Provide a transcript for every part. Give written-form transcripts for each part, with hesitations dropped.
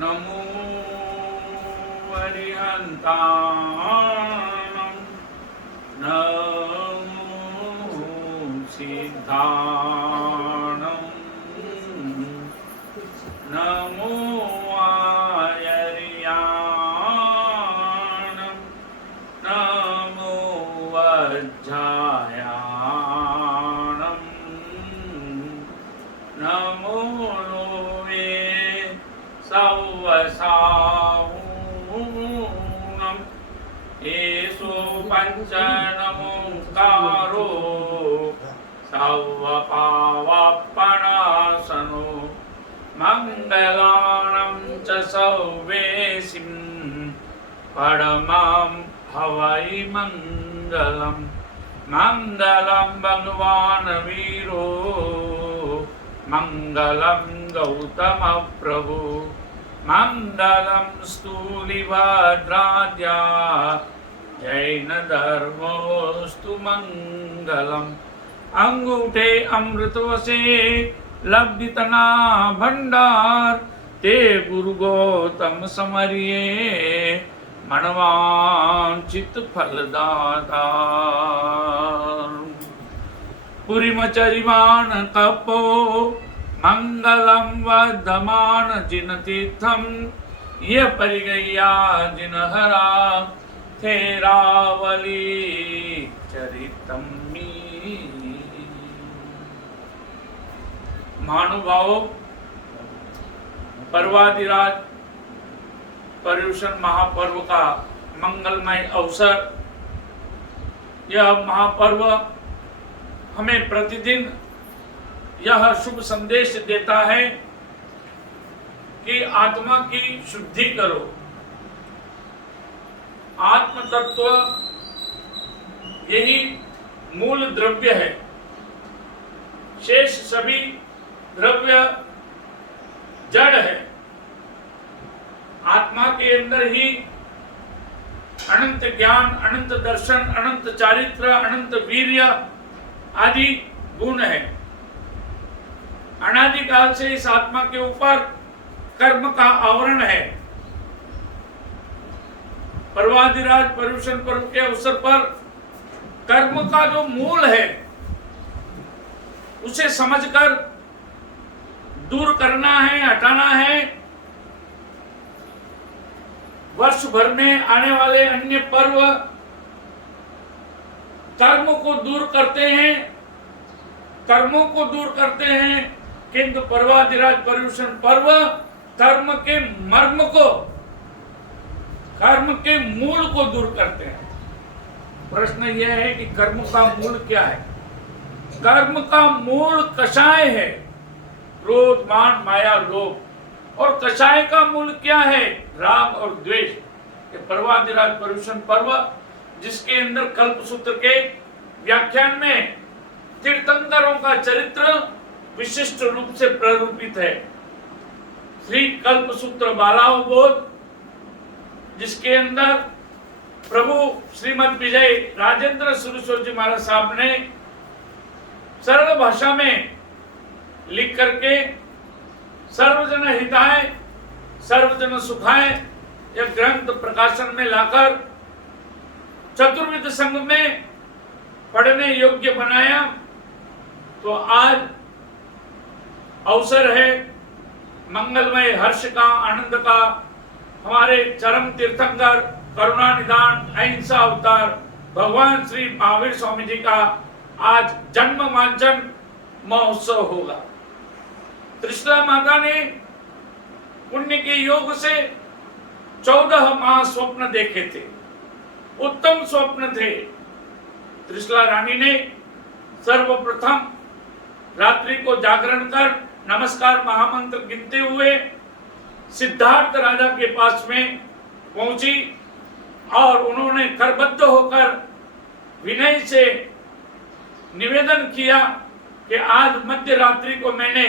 नमो अरिहन्ताणं नमो सिद्धाणं नमो आयर्याणं नमो वज्रायाणं नमो Lowe सवसाऊनं येषु पञ्चनमोङ्कारो सवपावपणासनो मङ्गलानं च सौवेशिं परमां हवै मङ्गलं मङ्गलं भगवान् वीरो मङ्गलं गौतम प्रभु मङ्गलं स्थूलिभद्राद्या जैन धर्मोस्तु मङ्गलम् अंगूठे अमृतवसे लब्धितना भंडार ते गुरु गौतम समरिये मनवांचित फलदाता पुरीमचरिमान कपो मंगलम वर्धमान जिन तीर्थम ये परिगया जिन हरा थेरावली चरितम महानुभावों, पर्वाधिराज पर्युषण महापर्व का मंगलमय अवसर। यह महापर्व हमें प्रतिदिन यह शुभ संदेश देता है कि आत्मा की शुद्धि करो। आत्म तत्व यही मूल द्रव्य है। शेष सभी द्रव्य जड़ है। आत्मा के अंदर ही अनंत ज्ञान, अनंत दर्शन, अनंत चारित्र, अनंत वीर्य आदि गुण है। अनादिकाल से इस आत्मा के ऊपर कर्म का आवरण है। पर्वाधिराज पर्युषण पर्व के अवसर पर कर्म का जो मूल है उसे समझकर दूर करना है, हटाना है। वर्ष भर में आने वाले अन्य पर्व कर्म को दूर करते हैं, कर्मों को दूर करते हैं, किंतु पर्वाधिराज पर्युषण पर्व कर्म के मर्म को, कर्म के मूल को दूर करते हैं। प्रश्न यह है कि कर्म का मूल क्या है? कर्म का मूल कषाय है, क्रोध, मान, माया, लोभ। और कषाय का मूल क्या है? राग और द्वेष। ये पर्वाधिराज पर्युषण पर्व जिसके अंदर कल्पसूत्र के व्याख्यान में तीर्थंकरों का चरित्र विशिष्ट रूप से प्ररूपित है। श्री कल्पसूत्र बालावबोध जिसके अंदर प्रभु श्रीमद विजय राजेंद्र सुरेश्वर जी महाराज साहब ने सरल भाषा में लिख करके सर्वजन हिताय सर्वजन सुखाय यह ग्रंथ प्रकाशन में लाकर चतुर्विध संघ में पढ़ने योग्य बनाया। तो आज अवसर है मंगलमय हर्ष का, आनंद का। हमारे चरम तीर्थंकर, करुणा निदान, अहिंसा अवतार भगवान श्री महावीर स्वामी जी का आज जन्म वांचन महोत्सव होगा। त्रिशला माता ने पुण्य के योग से 14 महास्वप्न देखे थे, उत्तम स्वप्न थे। त्रिशला रानी ने सर्वप्रथम रात्रि को जागरण कर नमस्कार महामंत्र गिनते हुए सिद्धार्थ राजा के पास में पहुंची और उन्होंने करबद्ध होकर विनय से निवेदन किया कि आज मध्य रात्रि को मैंने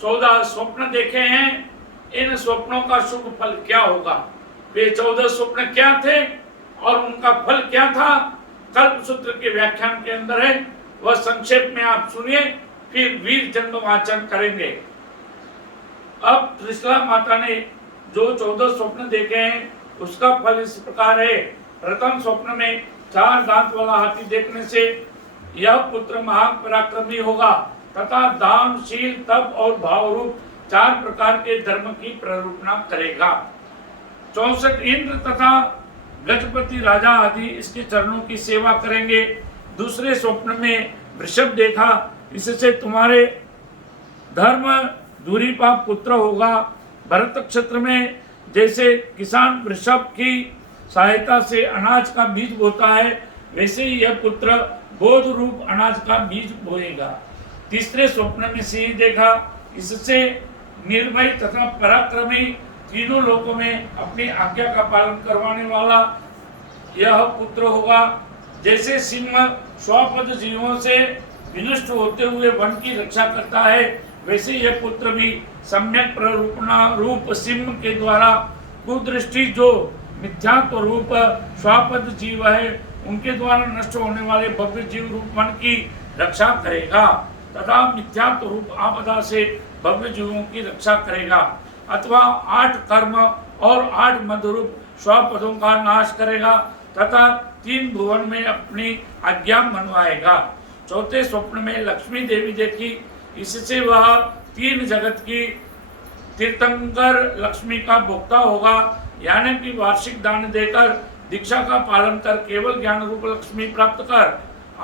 14 स्वप्न देखे हैं, इन स्वप्नों का शुभ फल क्या होगा। वे 14 स्वप्न क्या थे और उनका फल क्या था, कल्पसूत्र के व्याख्यान के अंदर है। वह संक्षेप में आप सुनिए, फिर वीर जन्म वाचन करेंगे। अब त्रिशला माता ने जो 14 स्वप्न देखे हैं उसका फल इस प्रकार है। प्रथम स्वप्न में 4 दांत वाला हाथी देखने से यह पुत्र महापराक्रमी होगा तथा दानशील, तप और भाव रूप 4 प्रकार के धर्म की प्ररूपणा करेगा। 64 इंद्र तथा गजपति राजा आदि इसके चरणों की सेवा करेंगे। दूसरे स्वप्न में वृषभ देखा, इससे तुम्हारे धर्म दूरी का पुत्र होगा। भरत क्षेत्र में जैसे किसान वृषभ की सहायता से अनाज का बीज बोता है, वैसे ही यह पुत्र बोध रूप अनाज का बीज बोएगा। तीसरे स्वप्न में सिंह देखा, इससे निर्भय तथा पराक्रमी, तीनों लोकों में अपनी आज्ञा का पालन करवाने वाला यह पुत्र होगा। जैसे सिंह स्वपद जीवों से विनष्ट होते हुए वन की रक्षा करता है, वैसे यह पुत्र भी सम्यक प्ररूपणा रूप सिंह के द्वारा कुदृष्टि जो मिथ्यात्व रूप स्वपद जीव है उनके द्वारा नष्ट होने वाले भव्य जीव रूप मन की रक्षा करेगा तथा मिथ्यात्व रूप आपदा से भव्य जीवों की रक्षा करेगा, अथवा 8 कर्म और 8 मधुरूप स्वपदों का नाश करेगा तथा 3 भुवन में अपनी आज्ञा मनवाएगा। चौथे स्वप्न में लक्ष्मी देवी देखी, इससे वह 3 जगत की तीर्थंकर लक्ष्मी का भोक्ता होगा, यानी कि वार्षिक दान देकर, दीक्षा का पालन कर, केवल ज्ञान रूप लक्ष्मी प्राप्त कर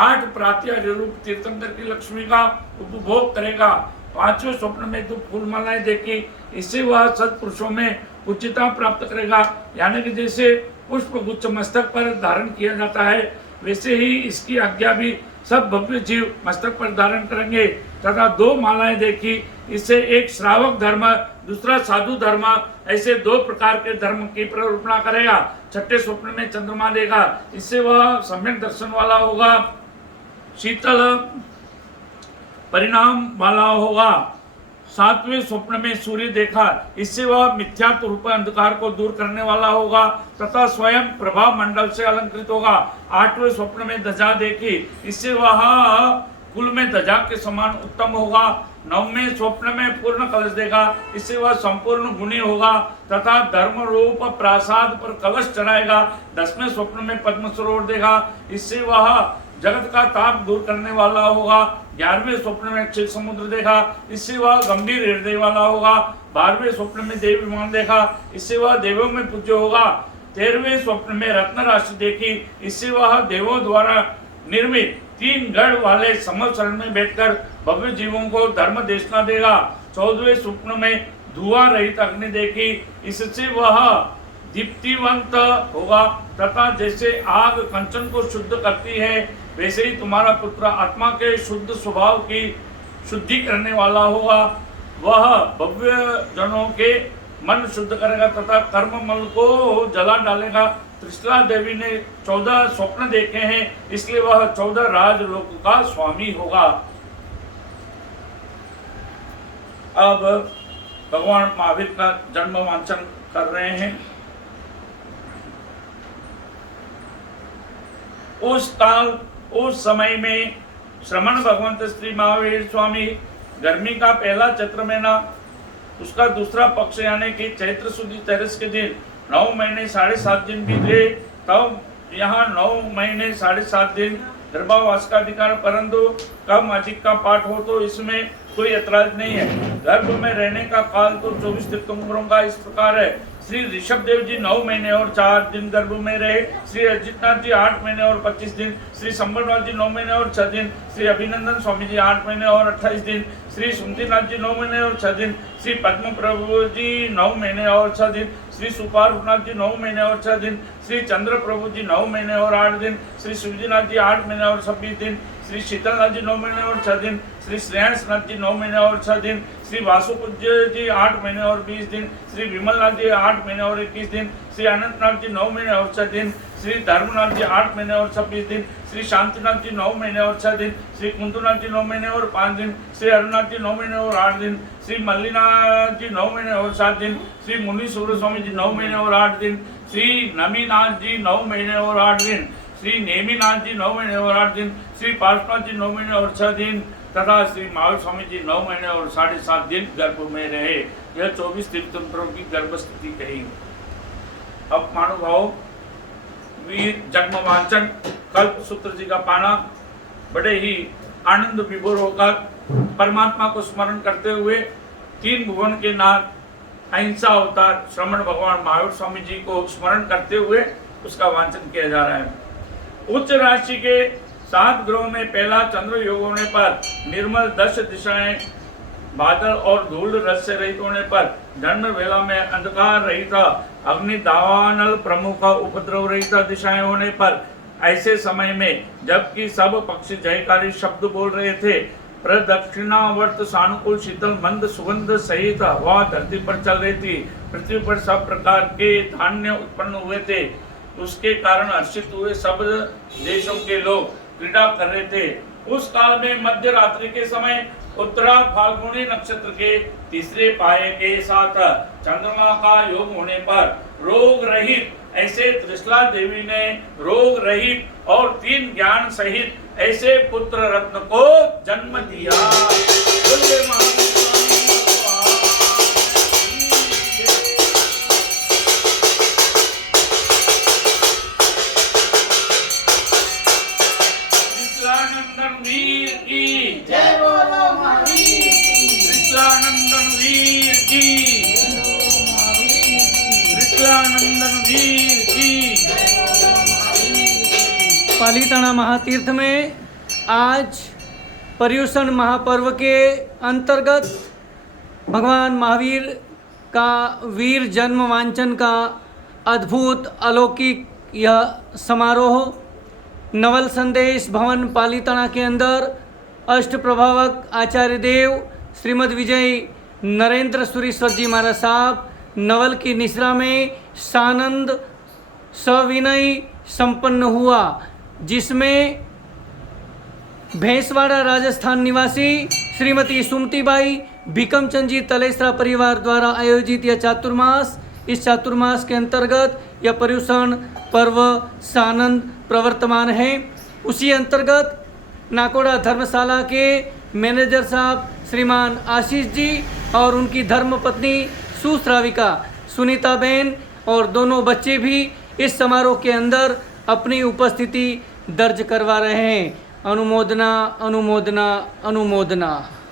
8 प्रात्यार्य रूप तीर्थंकर की लक्ष्मी का उपभोग करेगा। 5वें स्वप्न में 2 फूलमालाएं देखी, इससे वह सत्पुरुषों में उच्चता प्राप्त करेगा, यानी कि जैसे पुष्प गुच्छ मस्तक पर धारण किया जाता है, वैसे ही इसकी आज्ञा भी सब भव्य जीव मस्तक पर धारण करेंगे। तथा 2 मालाएं देखी, इससे एक श्रावक धर्म, दूसरा साधु धर्म, ऐसे 2 प्रकार के धर्म की प्ररूपणा करेगा। 6ठे स्वप्न में चंद्रमा देखा, इससे वह सम्यक दर्शन वाला होगा, शीतल परिणाम वाला होगा। 7वें स्वप्न में सूर्य देखा, इससे वह मिथ्यात्व रूप अंधकार को दूर करने वाला होगा तथा स्वयं प्रभा मंडल से अलंकृत होगा। 8वें स्वप्न में ध्वजा देखी, इससे वह कुल में ध्वजा के समान उत्तम होगा। 9वें स्वप्न में पूर्ण कलश देखा, इससे वह संपूर्ण गुणी होगा तथा धर्म रूप प्रासाद पर कलश चढ़ाएगा। 10वें स्वप्न में पद्म सरोवर देखा, इससे वह जगत का ताप दूर करने वाला होगा। 11वें स्वप्न में क्षीर समुद्र देखा, इससे वह गंभीर हृदय वाला होगा। 12वें स्वप्न में देव विमान देखा, इससे वह देवों में पूज्य होगा। 13वें स्वप्न में रत्न राशि देखी, इससे वह देवों द्वारा निर्मित 3 गढ़ वाले समल शरण में बैठकर भव्य जीवों को धर्म देशना देगा। 14वें स्वप्न में धुआं रहित अग्नि देखी, इससे वह दीप्तिवंत होगा तथा जैसे आग कंचन को शुद्ध करती है, वैसे ही तुम्हारा पुत्र आत्मा के शुद्ध स्वभाव की शुद्धि करने वाला होगा। वह भव्य जनों के मन शुद्ध करेगा तथा कर्म मल को जला डालेगा। त्रिशला देवी ने 14 स्वप्न देखे हैं, इसलिए वह 14 राजलोक का स्वामी होगा। अब भगवान महावीर का जन्म वांचन कर रहे हैं। उस समय में श्रमण भगवंत श्री महावीर स्वामी गर्मी का पहला चैत्र महीना, उसका दूसरा पक्ष यानी कि चैत्र शुद्ध तेरस के दिन 9 महीने 7.5 दिन बीते, तब यहाँ 9 महीने 7.5 दिन गर्भावास का अधिकार, परंतु कम अधिक का पाठ हो तो इसमें कोई ऐतराज नहीं है। गर्भ में रहने का काल तो 24 तीर्थंकरों का इस प्रकार है। श्री ऋषभ देव जी 9 महीने और 4 दिन गर्भ में रहे, श्री अजितनाथ जी 8 महीने और 25 दिन, श्री संबरनाथ जी 9 महीने और 6 दिन, श्री अभिनंदन स्वामी जी 8 महीने और 28 दिन, श्री सुमतीनाथ जी 9 महीने और 6 दिन, श्री पद्म प्रभु जी 9 महीने और 6 दिन, श्री सुपार्वनाथ जी 9 महीने और 6 दिन, श्री चंद्र प्रभु जी 9 महीने और 8 दिन, श्री शिवजीनाथ जी 8 महीने और 26 दिन, श्री शीतलनाथ जी 9 महीने और 6 दिन, श्री श्रेयांसनाथ जी 9 महीने और 6 दिन, श्री वासुपूज्य जी 8 महीने और 20 दिन, श्री विमलनाथ जी 8 महीने और 21 दिन, श्री अनंतनाथ जी 9 महीने और 6 दिन, श्री धर्मनाथ जी 8 महीने और 26 दिन, श्री शांतिनाथ जी 9 महीने और 6 दिन, श्री कुंतुनाथ जी 9 महीने और 5 दिन, श्री अरुणनाथ जी 9 महीने और 8 दिन, श्री मल्लीनाथ जी 9 महीने और 7 दिन, श्री मुनि सूर्य स्वामी जी 9 महीने और 8 दिन, श्री नमीनाथ जी 9 महीने और 8 दिन, श्री नेमिनाथ जी 9 महीने और 8 दिन, श्री पार्श्वनाथ जी 9 महीने और 6 दिन तथा श्री महावीर स्वामी जी 9 महीने और 7.5 दिन गर्भ में रहे। यह 24 तीर्थंकरों की गर्भ स्थिति कही। अब महानुभाव, वीर जन्मवांचन कल्प सूत्र जी का पाना बड़े ही आनंद विभोर होकर परमात्मा को स्मरण करते हुए 3 भुवन के नाथ अहिंसा अवतार श्रमण भगवान महावीर स्वामी जी को स्मरण करते हुए उसका वांचन किया जा रहा है। उच्च राशि के 7 ग्रहों में पहला चंद्र योग होने पर निर्मल 10 दिशाएं, बादल और धूल रस से रहित होने पर जन्म वेला में अंधकार रहित अग्नि दावानल प्रमुख उपद्रव रहित दिशाएं होने पर, ऐसे समय में जबकि सब पक्षी जयकारी शब्द बोल रहे थे, प्रदक्षिणावर्त सानुकूल शीतल मंद सुगंध सहित हवा धरती पर चल रही थी, पृथ्वी पर सब प्रकार के धान्य उत्पन्न हुए थे, उसके कारण हर्षित हुए सब देशों के लोग क्रीड़ा कर रहे थे। उस काल में मध्य रात्रि के समय उत्तरा फाल्गुनी नक्षत्र के 3 पाए के साथ चंद्रमा का योग होने पर रोग रहित ऐसे त्रिशला देवी ने रोग रहित और 3 ज्ञान सहित ऐसे पुत्र रत्न को जन्म दिया। वीर की जय बोलो महावीर की, कृष्णानंदन वीर की, कृष्णानंदन वीर की। पालीताना महातीर्थ में आज पर्युषण महापर्व के अंतर्गत भगवान महावीर का वीर जन्म वांचन का अद्भुत अलौकिक यह समारोह नवल संदेश भवन पालीताना के अंदर अष्ट प्रभावक आचार्य देव श्रीमद विजय नरेंद्र सुरीश्वर जी महाराज साहब नवल की निश्रा में सानंद सविनय संपन्न हुआ, जिसमें भैंसवाड़ा राजस्थान निवासी श्रीमती सुमतीबाई भिकमचंद जी तलेसरा परिवार द्वारा आयोजित यह चातुर्मास, इस चातुर्मास के अंतर्गत यह पर्युषण पर्व सानंद प्रवर्तमान है। उसी अंतर्गत नाकोड़ा धर्मशाला के मैनेजर साहब श्रीमान आशीष जी और उनकी धर्मपत्नी सुश्राविका सुनीता बहन और दोनों बच्चे भी इस समारोह के अंदर अपनी उपस्थिति दर्ज करवा रहे हैं। अनुमोदना अनुमोदना अनुमोदना।